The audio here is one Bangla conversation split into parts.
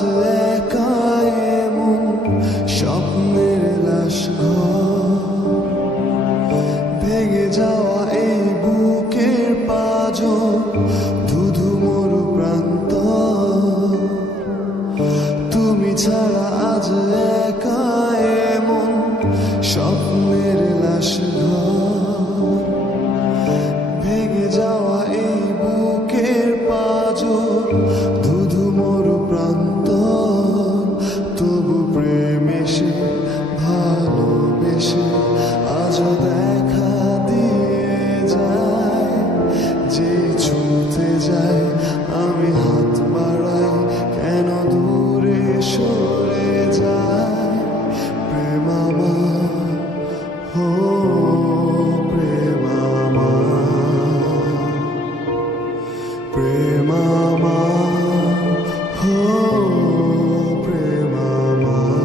একা এমন স্বপ্নের লাশ ঘর, ভেঙে যাওয়া এই বুকের পাঁজর, ধুধু মরু প্রান্ত। তুমি ছাড়া আজ একা এমন স্বপ্নের লাশ ঘর, ভেঙে যাওয়া এই বুকের পাঁজর, ধুধু মরু প্রান্ত। তবু প্রেম এসে ভালোবেসে আজও দেখা দিয়ে যায়। যে ছুঁতে যায় আমি হাত বাড়াই, কেন দূরে সরে যায়। প্রেম আমার, ও প্রেম আমার, প্রেম আমার, ও প্রেম আমার।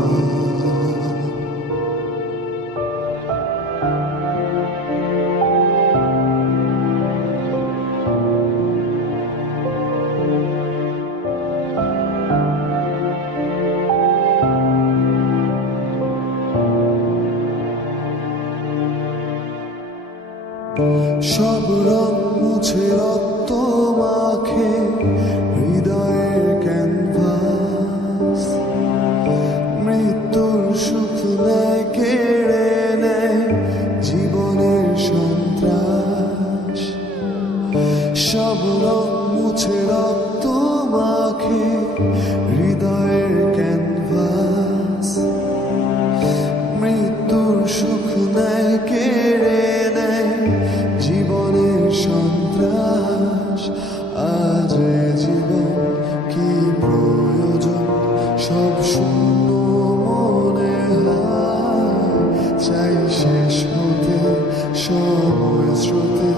সব রং মুছে রক্ত মাখে হৃদয়ের ক্যানভাস, মৃত্যুর সুখ নেয় কেড়ে নেয় জীবনের সন্ত্রাস। সব রং মুছে রক্ত মাখে হৃদয়ের ক্যানভাস, মৃত্যুর সুখ নেয় কেড়ে নেয় জীবনের সন্ত্রাস। আজ জীবন কি প্রয়োজন, সব শূন্য মনে হয়। চাই শেষ হতে সময় স্রোতে